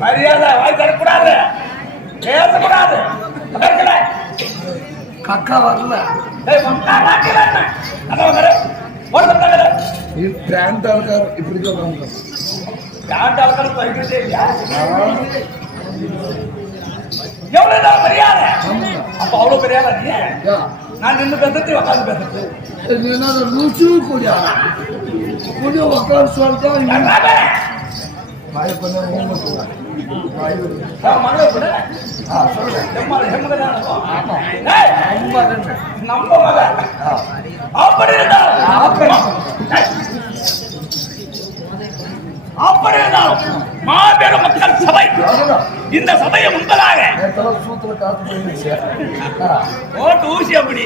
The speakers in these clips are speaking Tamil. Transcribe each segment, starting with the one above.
மரியாதை வாய் தரக்கூடாது பேசக்கூடாது கக்கா வரல இப்படி பேண்ட் ஆளுக்கார் படிக்கிறதே மரியாதை அப்ப அவ்வளவு மரியாதை நான் நின்று பேசுறது உக்காந்து பேசுறது லூசு கூடிய புது உட்காந்து சொல்லிட்டா மாபெரும் மக்கள் சபை. இந்த சபையை முன்பதாக ஓட்டு ஊசி அப்படி.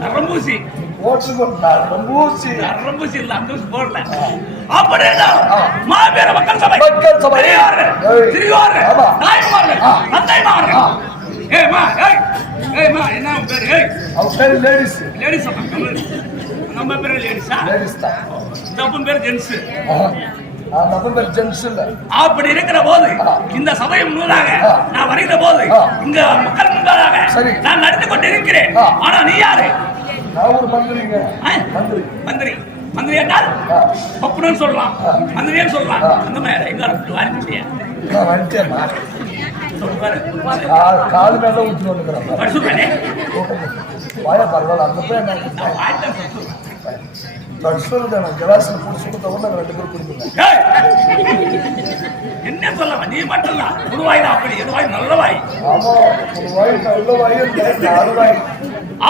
நரம்பூசி ஓட்ஸ் போட்டார் நம்பூசி நம்பூசி போடல. அப்படியே மாபெர மக்கள் மக்கள் சபை. பெரியார்கள் சிறியோர்கள் நாயன்மார்கள் தந்தைமார்கள் ஏய் மா என்ன ஏய். அவ லேடிஸ். லேடிஸ் நம்ம பேர். லேடிஸா? லேடிஸ் தான். தப்புன் பேர் ஜென்ஸ். அப்படி இருக்கிற போது இந்த சபையும் நான் வருகிற போது இங்க மக்கள் முன்பாக நான் நடந்து கொண்டிருக்கிறேன். ஆனா நீ யாரு? மந்திரிங்க மந்திரி மந்திரி மந்திரி என்றால் பப்புடன் சொல்லலாம். மந்திரின்னு சொல்லலாம். அந்த மாதிரி எங்க ஆரம்பிச்சியா வந்துட்டேம்மா கால் மேல ஊற்றி வந்துக்கிறேன் பரவாயில்ல அந்த போய் என்ன நான் ரெண்டு பேரும் குடிக்கிறேன் என்ன சொல்ல நீ மட்டும் தான். குருவாய் அப்படி. எதுவாய் நல்லவாய் ஆமா குருவாய்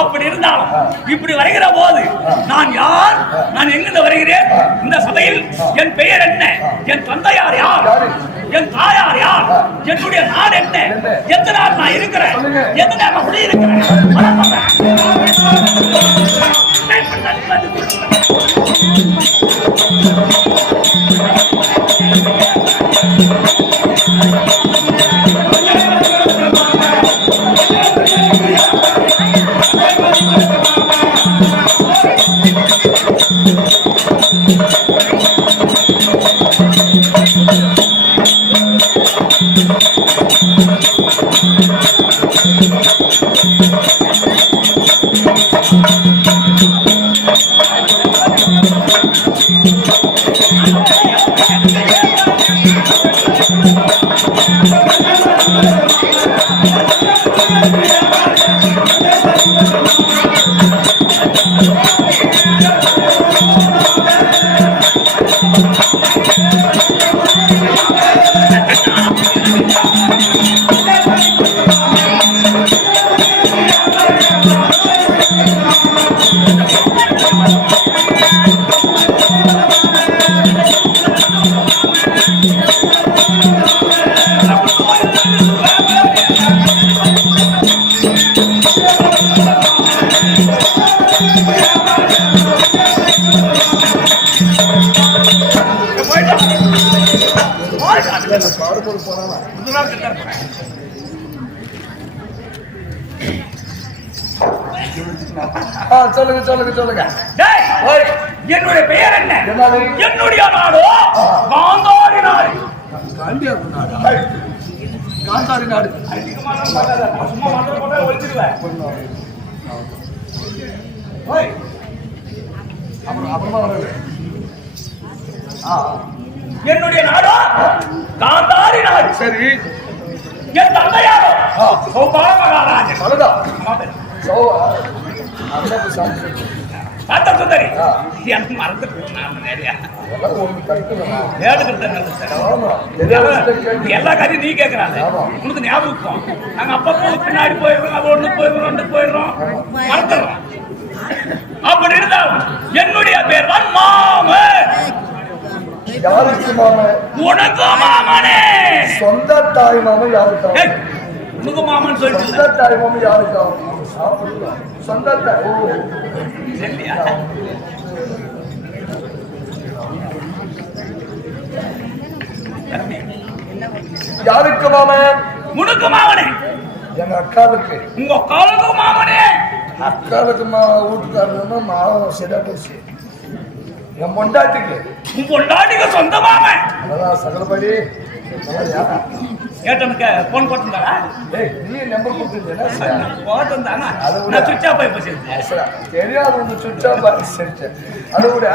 அப்படி இருந்தாலும் இப்படி வருகிற போது நான் யார்? நான் எங்கிருந்து வருகிறேன்? இந்த சபையில் என் பெயர் என்ன? என் தந்தையார் யார்? என் தாயார் யார்? என்னுடைய நாடு என்ன? நாள் நான் இருக்கிறேன். எந்த நேரம் குடியிருக்கிறேன்? சொல்லுங்க சொல்லுங்க சொல்லுங்க. என்னுடைய பெயர் என்ன? என்னுடைய நாடு? காந்தாரி நாடு. காண்டியா நாடு காந்தாரி நாடு. அப்புறம் அப்புறமா வராது ஆ என்னுடைய நாடோ? காந்தாரி நாடு. சரி. என் தந்தையாரோ? மகாராஜன் அவ்வளோதா அம்மா பேரு. சோ அந்த சாமி தாத்தா சுந்தரி. எனக்கு ஒன்று கேட்டு எல்லா காரியம் நீ கேட்கறாங்க. உனக்கு ஞாபகம். நாங்க அப்பப்போ பின்னாடி போயிடுறோம் அது ஒண்ணு போயிடுறோம் ரெண்டு போயிடுறோம். மறந்துடுறோம். அப்படி இருந்தாலும் என்னுடைய பேர் தான் மாமன். யாருக்கு மாமன்? உனக்கு மாமனே. சொந்த தாய் மாமன் யாருக்கா? உனக்கு மாமன் சொந்த சொல்லிட்டு தாய் மாமன் யாருக்கா? சாப்பிடலாம் சொந்த தாய் ஓ யாருக்கு மாமன்? உனக்கு மாமனே. எங்க அக்காவுக்கு. உங்க காலுக்கு மாமனே. அக்காவுக்கு மா வீட்டுக்காரங்கன்னா மாவம் சரியா போச்சு. என் பொண்டாட்டிக்கு. உன் பொண்டாட்டிக்கு சொந்த மாமன். அதான் சகலபடி நல்லதா? ஏட்டனுக்கு போன் போட்டிருந்தாரா நீ நம்பர் அதை விட- நான் சுவிட்ச் ஆஃப் ஆகி போச்சு. தெரியாது ஒன்று பாரு சரி சரி அதை விட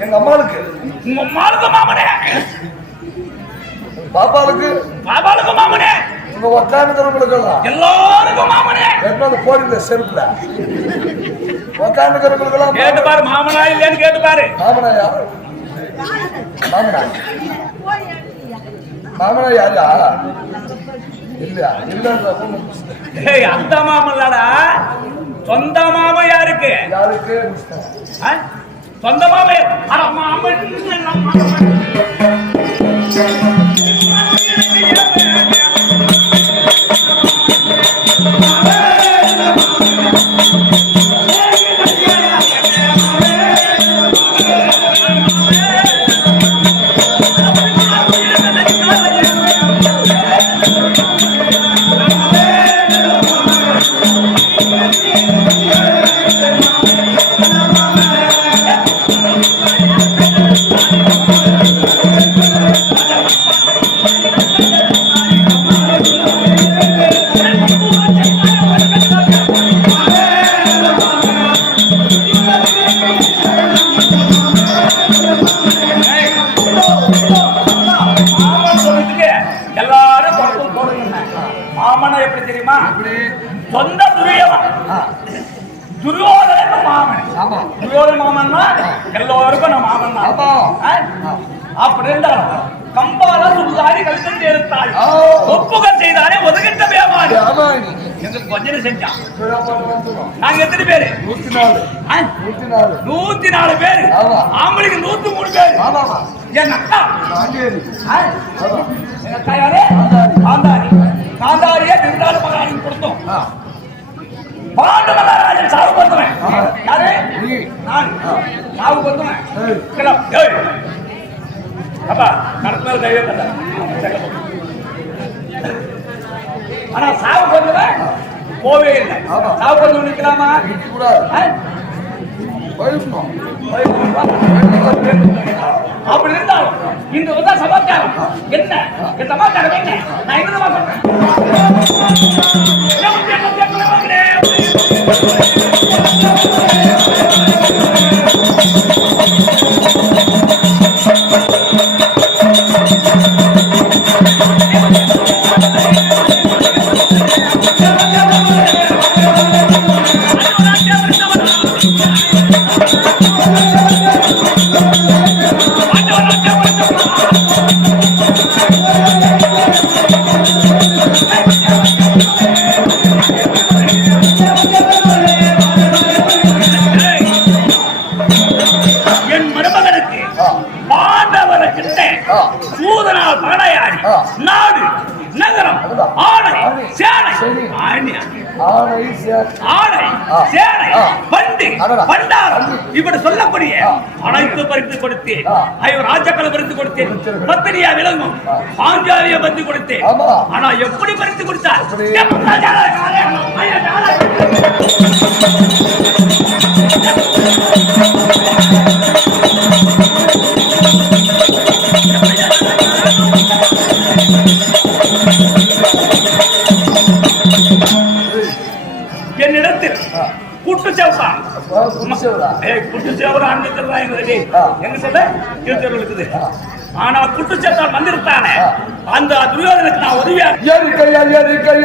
எங்க அம்மாளுக்கு. உங்க மாளுக்கு மாமனே! உங்க பாப்பாளுக்கு பாபாளுக்கு மாமனே! உங்க உக்காந்துக்கிறவங்களுக்கெல்லாம். எல்லாருக்கும் மாமனே! போறீங்களா செருப்புல? உக்காந்துக்கிறவங்களுக்கெல்லாம் கேட்டு பாரு மாமனா இல்லையான்னு கேட்டு பாரு. மாமனா யாரு? மாமனா. மாமனா யாரா இல்லையா? இல்ல ஏய் அந்த மாமன்லடா? சொந்த மாமன் யாருக்கு? யாருக்கு? சொந்த மாமன். மாமன். மாமன் ஆமா துரியோதன மாமன்னா எல்லோருக்கும் நான் மாமன் தான்? அப்படி இருந்தாலும் கம்பால சுல்லாரி கழுத்தம் எடுத்தாள் ஆ. ஒப்புகள் செய்தாலே ஒதுக்கிட்ட பேமாடி எங்களுக்கு கொஞ்சம் செஞ்சான். நாங்க எத்தனை பேரு நூத்தி நாலு? நூத்தி நாலு பேரு ஆமா. ஆம்பளைக்கு நூத்தி மூணு பேரு என் அக்கா எங்க அக்கா யாரு காந்தாரி காந்தாரியே திருநாள் கொடுத்தோம் ஆ, பாண்டு மகாராஜன் சாவு பண்ணுவேன். யாரு நான். சாவு பண்ணுவேன். அப்பா நடத்தினது தைரியம் இல்லை. ஆனா சாவு பண்ணுவேன் போவே இல்லை. சாவு பண்ணு நிக்கலாமா? அப்படி இருந்தாலும் இந்த சமாச்சாரம் என்ன? சமாச்சாரம் என்ன? நான் என்னமா சொல்றேன். ஆ. நாடு நகரம் ஆணை. சேனை சரி. ஆணியா ஆனை சேர் ஆணை ஆ. சேனை அடடா. பண்டாரம். இப்படி சொல்லக்கூடிய. அனைத்து பறித்து கொடுத்தேன். ஐயோ ராஜாக்களை பறித்து கொடுத்தேன். பத்திரியா விளங்கும் பாஞ்சாலிய பறித்து கொடுத்தேன். ஆனா எப்படி பறித்து கொடுத்தா எப்படி? எப்ப குட்டு செவப்பா குடிச்சவரா ஏய் எங்க சொல்ல திருத்தூர் இருக்குது ஆ. ஆனா குட்டு சேத்தான் வந்திருத்தானே ஆ. அந்த துரியோதனுக்கு நான் உதவியா எரிக்கை எரிக்கை